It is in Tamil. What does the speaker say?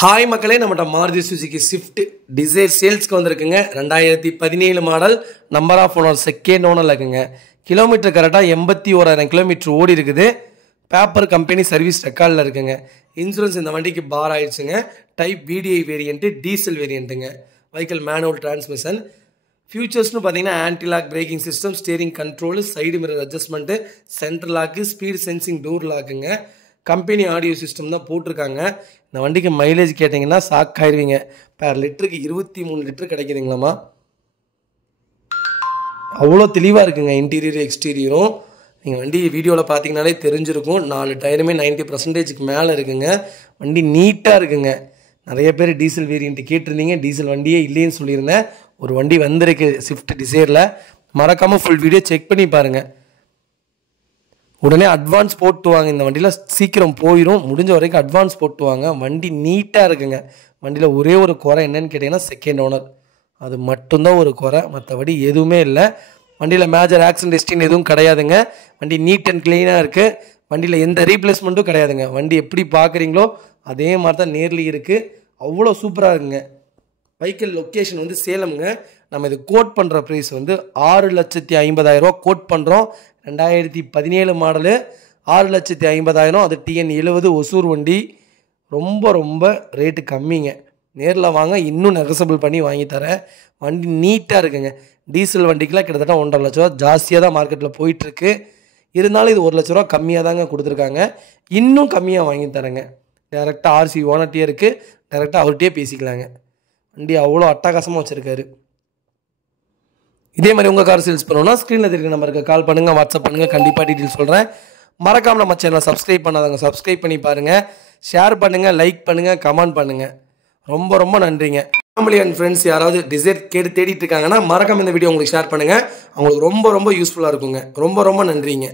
ஹாய் மக்களே, நம்மகிட்ட மாருதி சுசுகி ஸ்விஃப்ட் டிசைர் சேல்ஸ்க்கு வந்திருக்குங்க. 2017 model, number of owner second ஓனரில் இருக்குங்க. கிலோமீட்டர் கரெக்டாக 81,000 கிலோமீட்டர் ஓடி இருக்குது. பேப்பர் கம்பெனி சர்வீஸ் ரெக்கார்டில் இருக்குங்க. இன்சூரன்ஸ் இந்த வண்டிக்கு பார் ஆயிடுச்சுங்க. டைப் VDI வேரியண்ட்டு, டீசல் வேரியண்ட்டுங்க. Vehicle manual transmission. ஃபியூச்சர்ஸ்னு பார்த்தீங்கன்னா anti lock braking system, steering control, side mirror adjustment, central lock, speed sensing door லாக்குங்க. கம்பெனி ஆடியோ சிஸ்டம் தான் போட்டிருக்காங்க. இந்த வண்டிக்கு மைலேஜ் கேட்டிங்கன்னா ஷாக் ஆயிடுவீங்க. பேர் லிட்டருக்கு 23 லிட்டர் கிடைக்குதுங்களாம்மா. அவ்வளோ தெளிவாக இருக்குங்க இன்டீரியர் எக்ஸ்டீரியரும். நீங்கள் வண்டி வீடியோவில் பார்த்தீங்கனாலே தெரிஞ்சிருக்கும். 4 டயருமே 90% மேலே இருக்குங்க. வண்டி நீட்டாக இருக்குங்க. நிறைய பேர் டீசல் வேரியண்ட் கேட்டிருந்தீங்க. டீசல் வண்டியே இல்லைன்னு சொல்லியிருந்தேன். ஒரு வண்டி வந்திருக்கு ஸ்விஃப்ட் டிசைரில். மறக்காமல் ஃபுல் வீடியோ செக் பண்ணி பாருங்கள். உடனே அட்வான்ஸ் போட்டு வாங்க. இந்த வண்டியில் சீக்கிரம் போயிடும். முடிஞ்ச வரைக்கும் அட்வான்ஸ் போட்டு வாங்க. வண்டி நீட்டாக இருக்குங்க. வண்டியில் ஒரே ஒரு குறை என்னன்னு கேட்டிங்கன்னா செகண்ட் ஓனர். அது மட்டும்தான் ஒரு குறை, மற்றபடி எதுவுமே இல்லை. வண்டியில் மேஜர் ஆக்சிடென்ட் ஹிஸ்ட்ரின்னு எதுவும் கிடையாதுங்க. வண்டி நீட் அண்ட் க்ளீனாக இருக்குது. வண்டியில் எந்த ரீப்ளேஸ்மெண்ட்டும் கிடையாதுங்க. வண்டி எப்படி பார்க்குறீங்களோ அதே மாதிரி தான் நேர்லி இருக்குது. அவ்வளோ சூப்பராக இருக்குங்க. வெஹிக்கிள் லொக்கேஷன் வந்து சேலம்ங்க. நம்ம இது கோட் பண்ணுற ப்ரைஸ் வந்து 6,50,000 கோட் பண்ணுறோம். 2017 மாடலு, 6,50,000. அது TN 70 ஒசூர் வண்டி. ரொம்ப ரேட்டு கம்மிங்க. நேரில் வாங்க, இன்னும் நெகசபிள் பண்ணி வாங்கி தரேன். வண்டி நீட்டாக இருக்குங்க. டீசல் வண்டிக்கெலாம் கிட்டத்தட்ட 1,50,000 ரூபா ஜாஸ்தியாக தான் மார்க்கெட்டில் போயிட்டுருக்கு. இருந்தாலும் இது 1,00,000 ரூபா கம்மியாக தாங்க கொடுத்துருக்காங்க. இன்னும் கம்மியாக வாங்கி தரேங்க. டேரெக்டாக RC ஓனர்ட்டே இருக்குது. டேரெக்டாக அவர்கிட்டயே பேசிக்கலாங்க. வண்டி அவ்வளோ அட்டகாசமாக வச்சுருக்காரு. இதே மாதிரி உங்கள் கார் சேல்ஸ் பண்ணணும்னா ஸ்க்ரீனில் தெரியுற நம்பருக்கு கால் பண்ணுங்கள், வாட்ஸ்அப் பண்ணுங்கள். கண்டிப்பாக டீட்டெயில்ஸ் சொல்கிறேன். மறக்காமல் நம்ம சேனலை சப்ஸ்கிரைப் பண்ணாதவங்க சப்ஸ்கிரைப் பண்ணி பாருங்கள். ஷேர் பண்ணுங்கள், லைக் பண்ணுங்கள், கமெண்ட் பண்ணுங்கள். ரொம்ப நன்றிங்க. ஃபேமிலி அண்ட் ஃப்ரெண்ட்ஸ் யாராவது டிசைர் தேடிட்டு இருக்காங்கன்னா மறக்காமல் இந்த வீடியோ உங்களுக்கு ஷேர் பண்ணுங்கள். அவங்களுக்கு ரொம்ப யூஸ்ஃபுல்லாக இருக்குங்க. ரொம்ப நன்றிங்க.